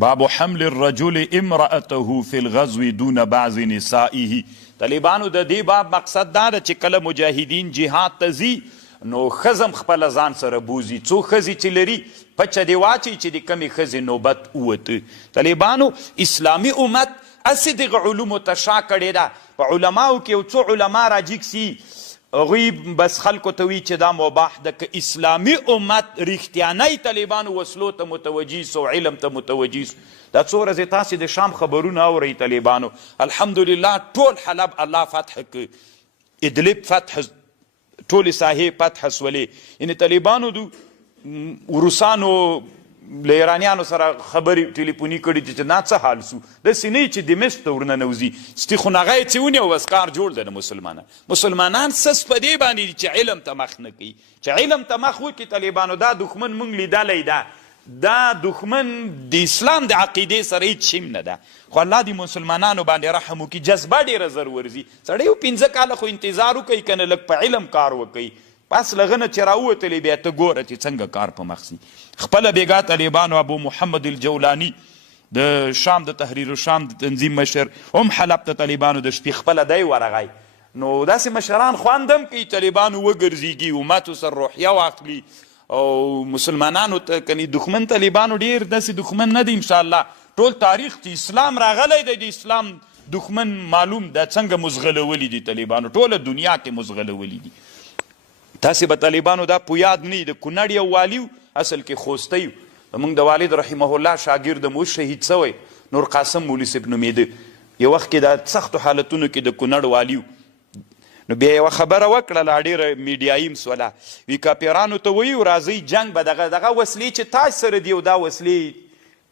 باب حمل الرجل امرأته فی الغزو دون بعض نسائه. طالبانو د دې باب مقصد دا ده چې کله مجاهدین جهاد ته ځي نو ښځم خپله ځان سره بوزي. څو ښځې چې لري پچه دې واچوي چې د کمې ښځې نوبت ووته. طالبانو اسلامي امت هسې دغه علومو ته شا کړې ده. په علماو کې یو څو علما راجګ سي هغوی بس خلکو ته وي چې دا مباح ده. که اسلامي امت رښتیانی طالبانو وسلو ته متوجه سو، علم ته متوجه سو. دا څو ورځې تاسې د شام خبرونه اورئ طالبانو. الحمدلله ټول حلب الله فتح که، ادلب فتح، ټولې ساحې فتح سولې. یعنې طالبانو د روسانو له ایرانیانو سره خبرې ټلیفوني کړي چې نه څه حال سو. داسې نه چې دمشق ته ورننوځي ستي خو هغه یې څه ونیو بس کار جوړ دی. مسلمانان سس په دې باندې دي چې علم ته مخ نه کوي. چې علم ته مخ وکړي طالبانو دا دښمن موږ لیدلی ده، دا دښمن د اسلام د عقیدې سره هیڅ شیم نه ده. خو الله دې مسلمانانو باندې رحم وکړي. جذبه ډېره زر ورځي. سړی یو 15 کاله خو انتظار وکوي که نه لږ په علم کار وکوي. پس لغه نه چې راووتلی بیا ته ګوره چې څنګه کار په مخ سي. خپله بېګا طالبانو ابو محمد الجولاني د شام د تحریر الشام د تنظیم مشر هم حلب ته طالبانو د شپې خپله دی ورغی. نو داسې مشران خوند هم کوي طالبانو وګرځېږي، امتو سره روحیه واخلي او مسلمانانو ته کني دښمن طالبانو ډېر داسې دښمن نه دی انشاءالله. ټول تاریخ چې اسلام راغلی دی د اسلام دښمن معلوم ده څنګه مزغلولي دي طالبانو، ټوله دنیا کې مزغلولي دي. تاسې به طالبانو دا په یاد نه وي د کونړ یو والي و، اصل کې خوستی و. زموږ د والد رحمه الله شاګرد مو شهید سوی نور قاسم مولوي صاحب نومېده. یو وخت کې د سختو حالتونو کې د کونړ والي و. نو بیا یوه خبره وکړه لا ډېره میډیایي مسوله، وي کاپیرانو ته وایو راځئ جنګ به دغه وسلې چې تاسو سره دي او دا وسلې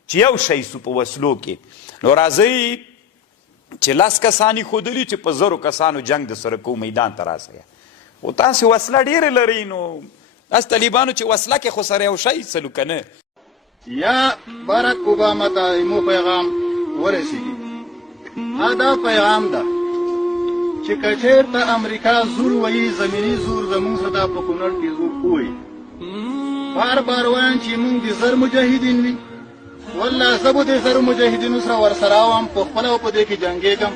چې یو شی سو په وسلو کې، نو راځئ چې 10 کسان یې ښودلي چې په 1000 کسانو جنګ د سره کوو میدان ته راسئ. خو تاسې وسله ډېرې لرئ نو داسې طالبانو چې وسله کې خو سره یو شی سلو که نه. یا باراک اوباما ته مو پیغام ورسېږي. دا پیغام ده چې که چېرته امریکا زور وایي، زمیني زور زموږ څخه په کونړ کې زور ووایي. بار بار وایم چې موږ د زر مجاهدین وي، والله زه به د زرو مجاهدینو سره ورسره وم، په خپله به په دې کې جنګېږم.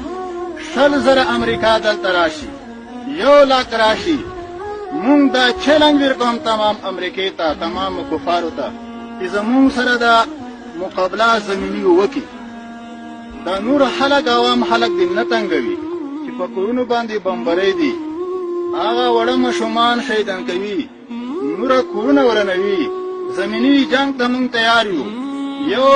100,000 امریکا دلته راشي، 100,00,000 راشي، مونږ دا چیلنج ورکوم تمام امریکې ته، تمام کفارو ته چې زمونږ سره دا مقابله زمیني وکړي. دا نور خلک عوام خلک دې نه تنګوي چې په کورونو باندې بمبرۍ دي، هغه وړه ماشومان شهیدان کوي، نوره کورونه ورانوي. زمیني جنګ ته مونږ تیار یو. یو